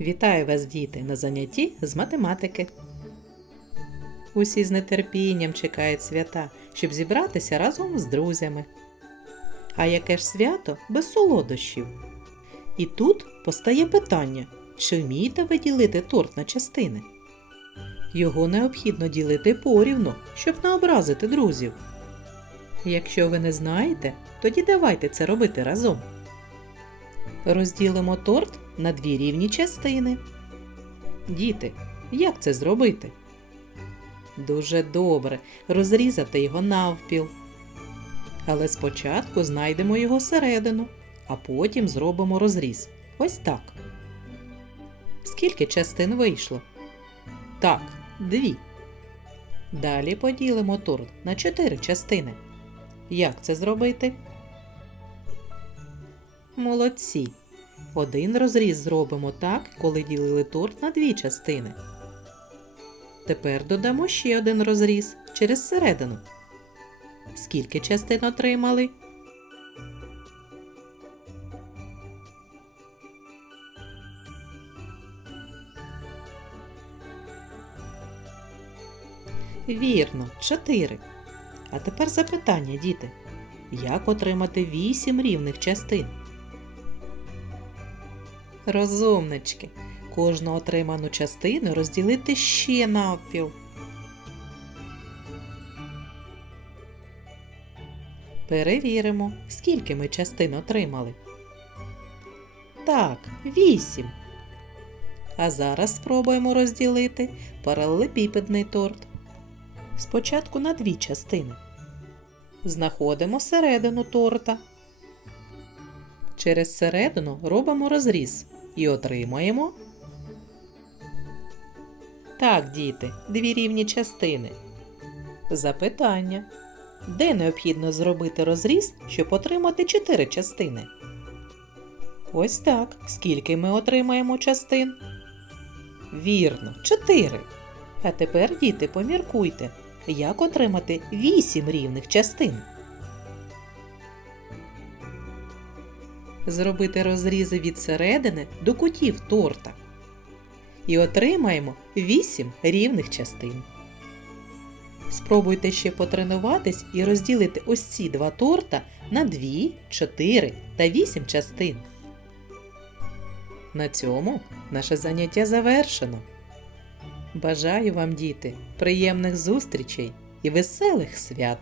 Вітаю вас, діти, на занятті з математики. Усі з нетерпінням чекають свята, щоб зібратися разом з друзями. А яке ж свято без солодощів? І тут постає питання, чи вмієте ви ділити торт на частини? Його необхідно ділити порівну, щоб не образити друзів. Якщо ви не знаєте, тоді давайте це робити разом. Розділимо торт на дві рівні частини. Діти, як це зробити? Дуже добре розрізати його навпіл. Але спочатку знайдемо його середину, а потім зробимо розріз. Ось так. Скільки частин вийшло? Так, дві. Далі поділимо торт на чотири частини. Як це зробити? Молодці. Один розріз зробимо так, коли ділили торт на дві частини. Тепер додамо ще один розріз через середину. Скільки частин отримали? Вірно, чотири. А тепер запитання, діти. Як отримати вісім рівних частин? Розумнички. Кожну отриману частину розділити ще навпіл. Перевіримо, скільки ми частин отримали. Так, вісім. А зараз спробуємо розділити паралелепіпедний торт. Спочатку на дві частини. Знаходимо середину торта. Через середину робимо розріз і отримаємо. Так, діти, дві рівні частини. Запитання. Де необхідно зробити розріз, щоб отримати чотири частини? Ось так. Скільки ми отримаємо частин? Вірно, чотири. А тепер, діти, поміркуйте, як отримати вісім рівних частин. Зробити розрізи від середини до кутів торта. І отримаємо 8 рівних частин. Спробуйте ще потренуватись і розділити ось ці два торта на 2, 4 та 8 частин. На цьому наше заняття завершено. Бажаю вам, діти, приємних зустрічей і веселих свят!